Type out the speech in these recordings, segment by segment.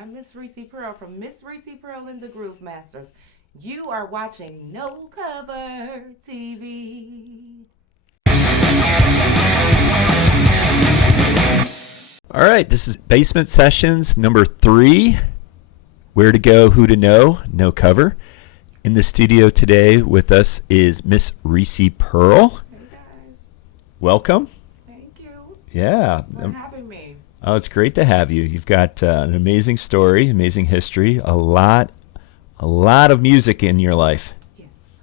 I'm Miss Reece Pearl from Miss Reece Pearl and the Groove Masters. You are watching No Cover TV. All right, this is Basement Sessions number 3. Where to go, who to know, no cover. In the studio today with us is Miss Reece Pearl. Hey guys. Welcome. Thank you. Yeah. For having me. Oh, it's great to have you. You've got an amazing story, amazing history, a lot of music in your life. Yes.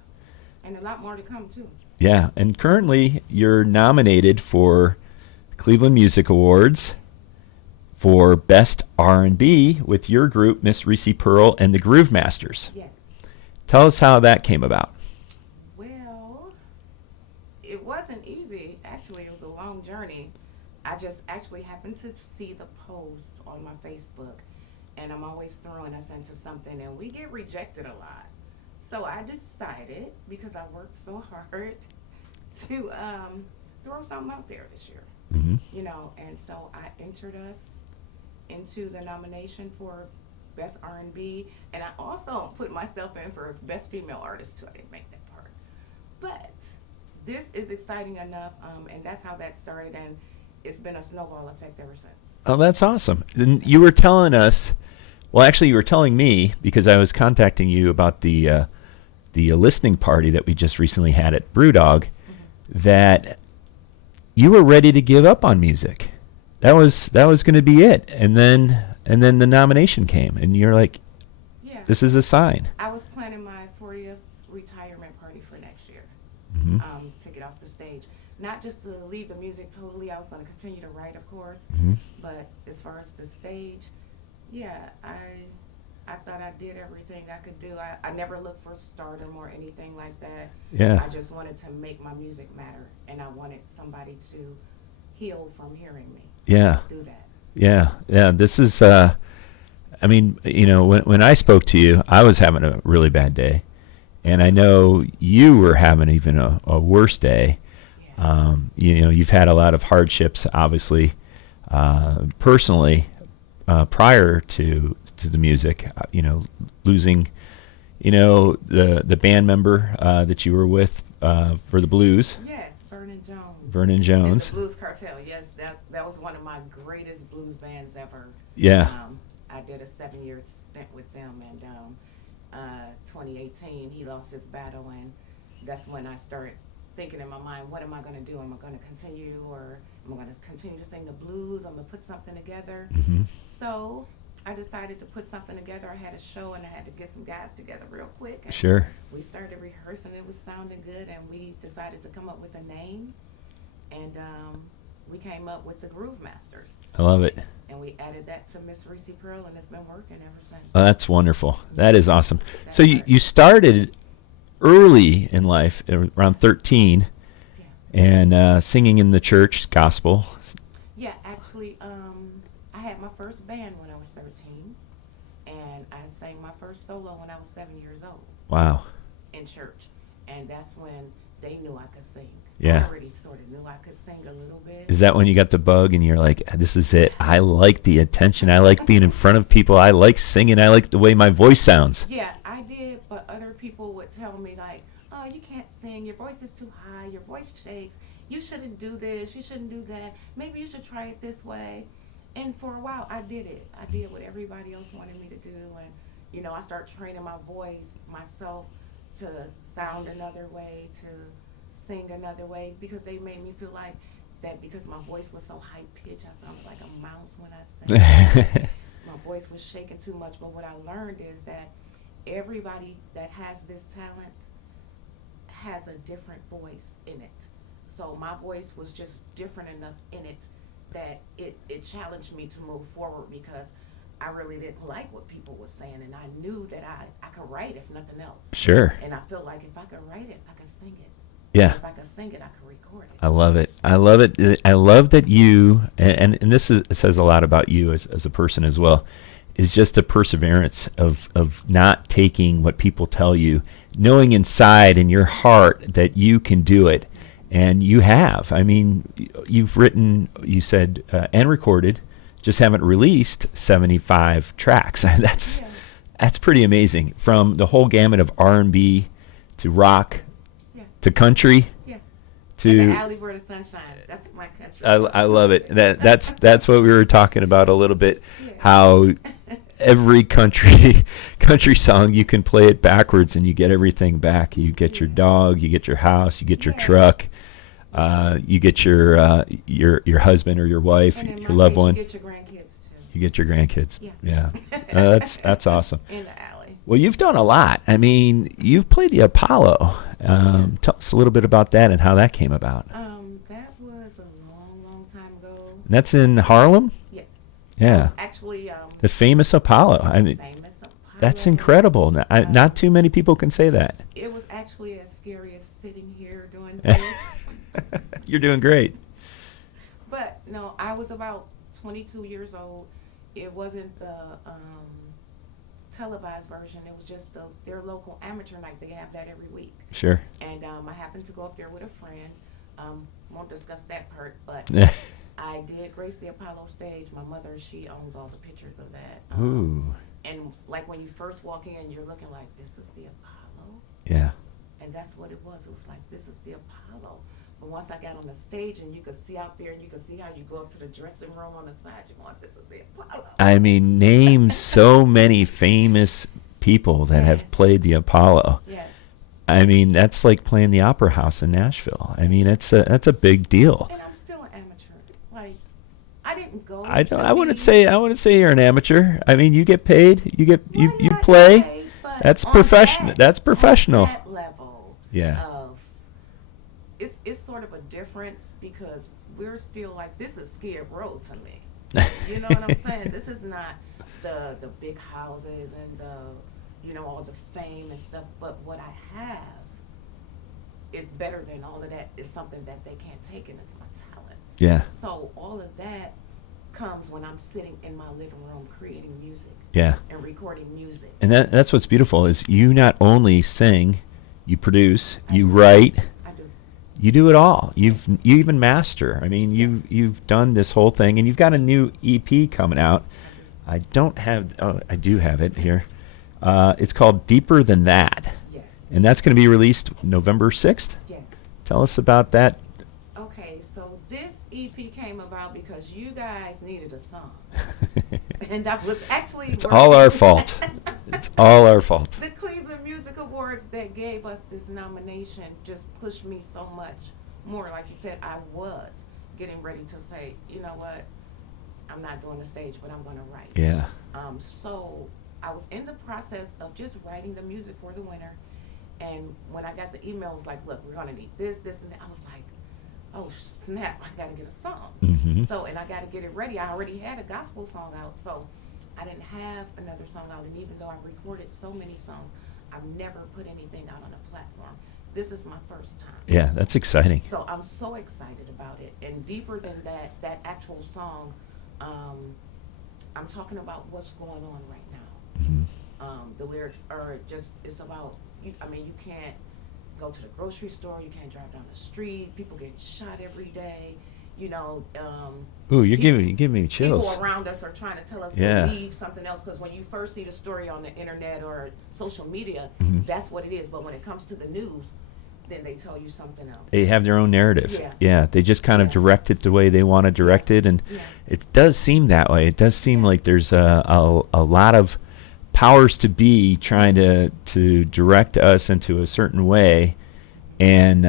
And a lot more to come too. Yeah, and currently you're nominated for Cleveland Music Awards for Best R&B with your group, Miss Reece Pearl and the Groove Masters. Yes. Tell us how that came about. Well, it wasn't easy. Actually, it was a long journey. I just actually happened to see the posts on my Facebook, and I'm always throwing us into something, and we get rejected a lot. So I decided, because I worked so hard, to throw something out there this year. Mm-hmm. You know, and so I entered us into the nomination for Best R&B, and I also put myself in for Best Female Artist too. I didn't make that part, but this is exciting enough, and that's how that started, and it's been a snowball effect ever since. Oh, that's awesome. And you were telling us, well, actually, you were telling me because I was contacting you about the listening party that we just recently had at Brewdog, that you were ready to give up on music. That was going to be it, and then the nomination came, and you're like, Yeah, this is a sign. I was planning my 40th retirement party for next year, Mm-hmm. to get off the stage. Not just to leave the music totally. I was going to continue to write, of course, Mm-hmm. but as far as the stage, yeah, I thought I did everything I could do. I never looked for stardom or anything like that. Yeah. I just wanted to make my music matter, and I wanted somebody to heal from hearing me. Yeah. Do that. Yeah. This is, I mean, you know, when I spoke to you, I was having a really bad day, and I know you were having even a worse day. Yeah. You know, you've had a lot of hardships, obviously, personally, prior to the music. You know, losing, you know, the band member that you were with for the blues, Yes, Vernon Jones. Vernon Jones. And the Blues Cartel. Yes, that was one of my greatest blues bands ever. Yeah. I did a 7-year stint with them, and 2018 he lost his battle, and that's when I started thinking in my mind, what am I going to do? Am I going to continue, or am I going to continue to sing the blues? I'm going to put something together. Mm-hmm. So I decided to put something together. I had a show, and I had to get some guys together real quick. And Sure. we started rehearsing. It was sounding good, and we decided to come up with a name, and we came up with the Groove Masters, I love it. and we added that to Miss Reece Pearl, and it's been working ever since. Oh, that's wonderful. That is awesome. That So you works. started early in life, around 13, Yeah. and singing in the church, gospel. Yeah, actually, I had my first band when I was 13, and I sang my first solo when I was 7 years old Wow. in church, and that's when they knew I could sing. Yeah. I already sort of knew I could sing a little bit. Is that when you got the bug and you're like, this is it? I like the attention. I like being in front of people. I like singing. I like the way my voice sounds. Yeah, I did, but other people would tell me like, oh, you can't sing. Your voice is too high. Your voice shakes. You shouldn't do this. You shouldn't do that. Maybe you should try it this way. And for a while, I did it. I did what everybody else wanted me to do. And, you know, I started training my voice myself to sound another way, to sing another way, because they made me feel like that because my voice was so high-pitched, I sounded like a mouse when I sang. My voice was shaking too much. But what I learned is that everybody that has this talent has a different voice in it. So my voice was just different enough in it that it challenged me to move forward, because I really didn't like what people were saying, and I knew that I could write if nothing else. Sure. And I felt like if I could write it, I could sing it. Yeah. If I could sing it, I could record it. I love it. I love it. I love that you, and this says a lot about you as a person as well, is just a perseverance of not taking what people tell you, knowing inside in your heart that you can do it. And you have. I mean, you've written, you said, and recorded just haven't released 75 tracks. That's Yeah. that's pretty amazing. From the whole gamut of R&B to rock Yeah. to country Yeah. And to the alley where the sun shines. That's my country. I love it. That's what we were talking about a little bit. Yeah. How every country song, you can play it backwards and you get everything back. You get your dog, you get your house, you get your Yes. truck, you get your husband or your wife, And in your my loved case, one. you get your grandkids too. You get your grandkids. Yeah. That's awesome. In the alley. Well, you've done a lot. I mean, you've played the Apollo. Tell us a little bit about that and how that came about. That was a long, long time ago. And that's in Harlem? Yes. Yeah. It was actually The famous Apollo. I mean, famous Apollo. that's incredible. Not too many people can say that. It was actually as scary as sitting here doing this. You're doing great. But no, I was about 22 years old. It wasn't the televised version. It was just their local amateur night. They have that every week. Sure. And I happened to go up there with a friend. Won't discuss that part, but I did grace the Apollo stage. My mother, she owns all the pictures of that. Ooh. And like when you first walk in, you're looking like, this is the Apollo? Yeah. And that's what it was. It was like, this is the Apollo. But once I got on the stage and you could see out there and you could see how you go up to the dressing room on the side, you're going, this is the Apollo. I mean, name so many famous people that have Yes. played the Apollo. Yes. I mean, that's like playing the Opera House in Nashville. I mean, that's a big deal. And I'm still an amateur. Like, I didn't go I to don't. I wouldn't be- say you're an amateur. I mean, you get paid. You Well, yeah, I play. play, but That's on professional. that- That's professional. On that level Yeah. of, it's sort of a difference because we're still like, this is Skid Row to me. You know what I'm saying? This is not the big houses and all the fame and stuff. But what I have is better than all of that. Is something that they can't take, and it's my talent. Yeah. So all of that comes when I'm sitting in my living room creating music Yeah. and recording music. And that's what's beautiful is you not only sing, you produce, I you do. write, I do. you do it all. You even master. I mean, you've done this whole thing, and you've got a new EP coming out. I don't have. Oh, I do have it here. It's called Deeper Than That, Yes. and that's going to be released November 6th. Yes. Tell us about that. Okay, so this EP came about because you guys needed a song. And I was actually It's all our fault. It's all our fault. The Cleveland Music Awards that gave us this nomination just pushed me so much more. Like you said, I was getting ready to say, you know what, I'm not doing the stage, but I'm going to write. Yeah. So I was in the process of just writing the music for the winter. And when I got the email, it was like, look, we're going to need this, this, and that. I was like, oh, snap, I got to get a song. Mm-hmm. So, and I got to get it ready. I already had a gospel song out, so I didn't have another song out. And even though I recorded so many songs, I've never put anything out on a platform. This is my first time. Yeah, that's exciting. So I'm so excited about it. And deeper than that actual song, I'm talking about what's going on right now. Mm-hmm. The lyrics are just, it's about, you can't go to the grocery store, you can't drive down the street, people get shot every day, Ooh, you're giving me chills. people around us are trying to tell us Yeah. believe something else, because when you first see the story on the internet or social media, Mhm. that's what it is. But when it comes to the news, then they tell you something else. They have their own narrative. Yeah. They just kind of Yeah. direct it the way they want to direct it, and Yeah. it does seem that way. It does seem like there's a lot of powers to be trying to direct us into a certain way. And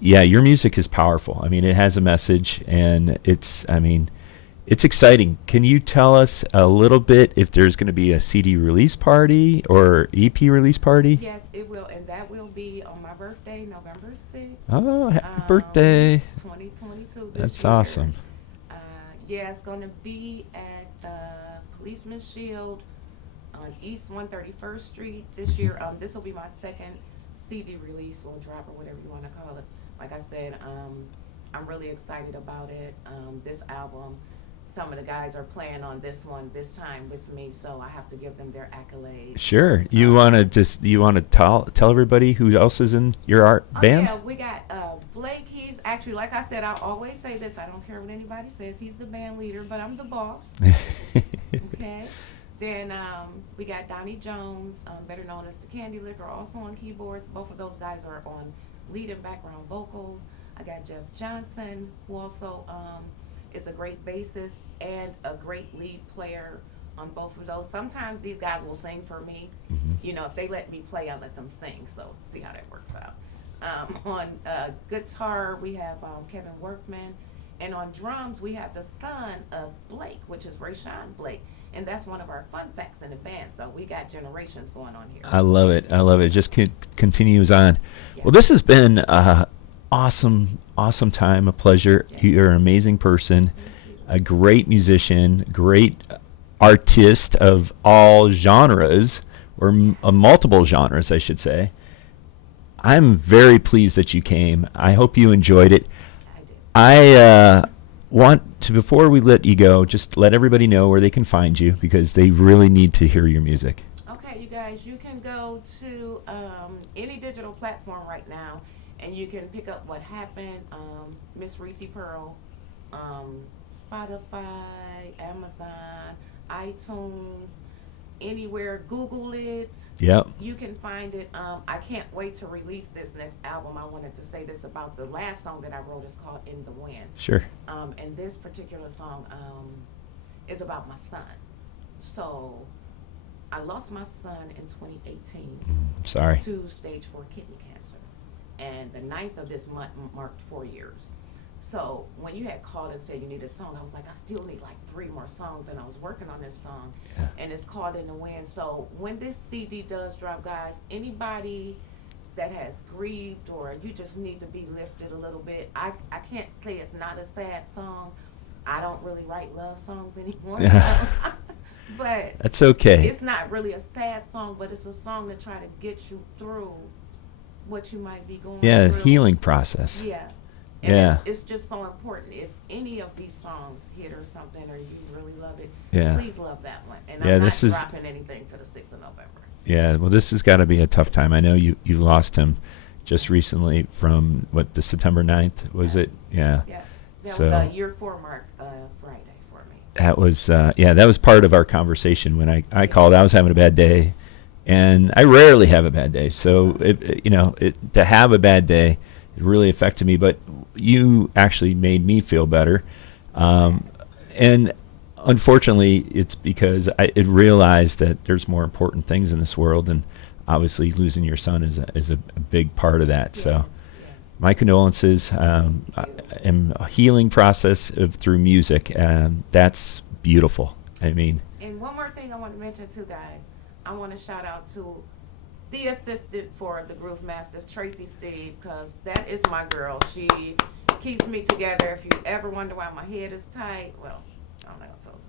your music is powerful. I mean, it has a message, and it's exciting. Can you tell us a little bit if there's going to be a CD release party or EP release party? Yes, it will, and that will be on my birthday, November 6th. Oh, happy birthday. 2022. this That's year. awesome. It's going to be at the Policeman's Shield on East 131st Street this year. This will be my second CD release, or drop, or whatever you want to call it. Like I said, I'm really excited about it. This album, some of the guys are playing on this one this time with me, so I have to give them their accolades. Sure. You want to tell everybody who else is in your art band? Yeah, we got Blake. He's Actually, like I said, I always say this. I don't care what anybody says. He's the band leader, but I'm the boss. Okay. Then we got Donnie Jones, better known as the Candy Licker, also on keyboards. Both of those guys are on lead and background vocals. I got Jeff Johnson, who also is a great bassist and a great lead player on both of those. Sometimes these guys will sing for me. You know, if they let me play, I let them sing. So see how that works out. On guitar, we have Kevin Workman. And on drums, we have the son of Blake, which is Rayshawn Blake. And that's one of our fun facts in the band. So we got generations going on here. I love it. I love it. It just continues on. Yeah. Well, this has been awesome time, a pleasure. Yes. You're an amazing person, a great musician, great artist of all genres, or multiple genres, I should say. I'm very pleased that you came. I hope you enjoyed it. I do. I want to, before we let you go, just let everybody know where they can find you, because they really need to hear your music. Okay, you guys, you can go to any digital platform right now, and you can pick up What Happened, Miss Reece Pearl, Spotify, Amazon, iTunes, anywhere. Google it. Yep. You can find it. I can't wait to release this next album. I wanted to say this about the last song that I wrote. It's called In the Wind. Sure. And this particular song is about my son. So I lost my son in 2018 Sorry. to stage 4 kidney cancer. And the 9th of this month marked 4 years. So when you had called and said you need a song, I was like, I still need like 3 more songs, and I was working on this song, Yeah. and it's called In the Wind. So when this CD does drop, guys, anybody that has grieved or you just need to be lifted a little bit, I can't say it's not a sad song. I don't really write love songs anymore. But That's okay. it's not really a sad song, but it's a song to try to get you through what you might be going Yeah, through. healing process. Yeah. And Yeah. it's just so important. If any of these songs hit or something, or you really love it, Yeah. please love that one. And Yeah, I'm this not is- dropping anything to the 6th of November. Yeah, well, this has got to be a tough time. I know you lost him just recently from, the September 9th, was Yeah. it? Yeah. Yeah. That So- was a year 4 mark Friday for me. That was, that was part of our conversation when I called. I was having a bad day, and I rarely have a bad day. So, to have a bad day, it really affected me. But you actually made me feel better. And unfortunately, it's because I realized that there's more important things in this world, and obviously losing your son is a big part of that. So, Yes. my condolences. And a healing process through music. That's beautiful. I mean, And one more thing I want to mention too, guys. I want to shout out to the assistant for the Groove Masters, Tracy Steve, because that is my girl. She keeps me together. If you ever wonder why my head is tight, well, I don't know,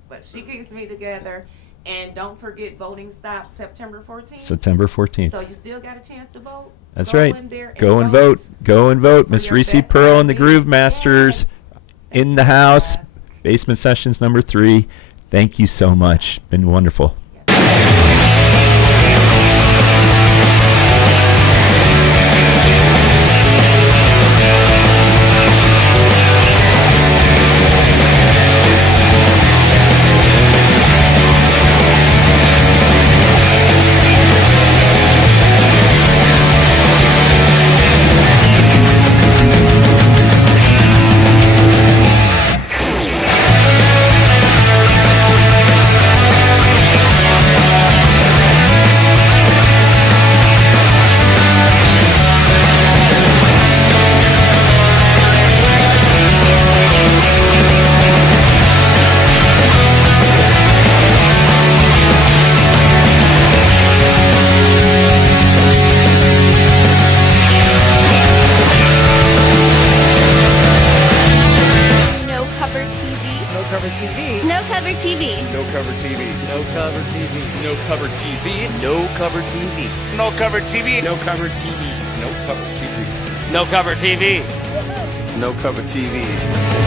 but she keeps me together. And don't forget, voting stops September 14th. September 14th. So you still got a chance to vote. That's Go right. in there Go and vote. Go and vote. For Miss your Reece best Pearl and the R&B. Groove Masters in the house. Yes. Basement Sessions number 3. Thank you so much. Been wonderful. No Cover TV. No Cover TV. No Cover TV. No Cover TV. No cover TV. No cover TV. No Cover TV. No cover TV. No Cover TV. No cover TV. No cover TV. No Cover TV.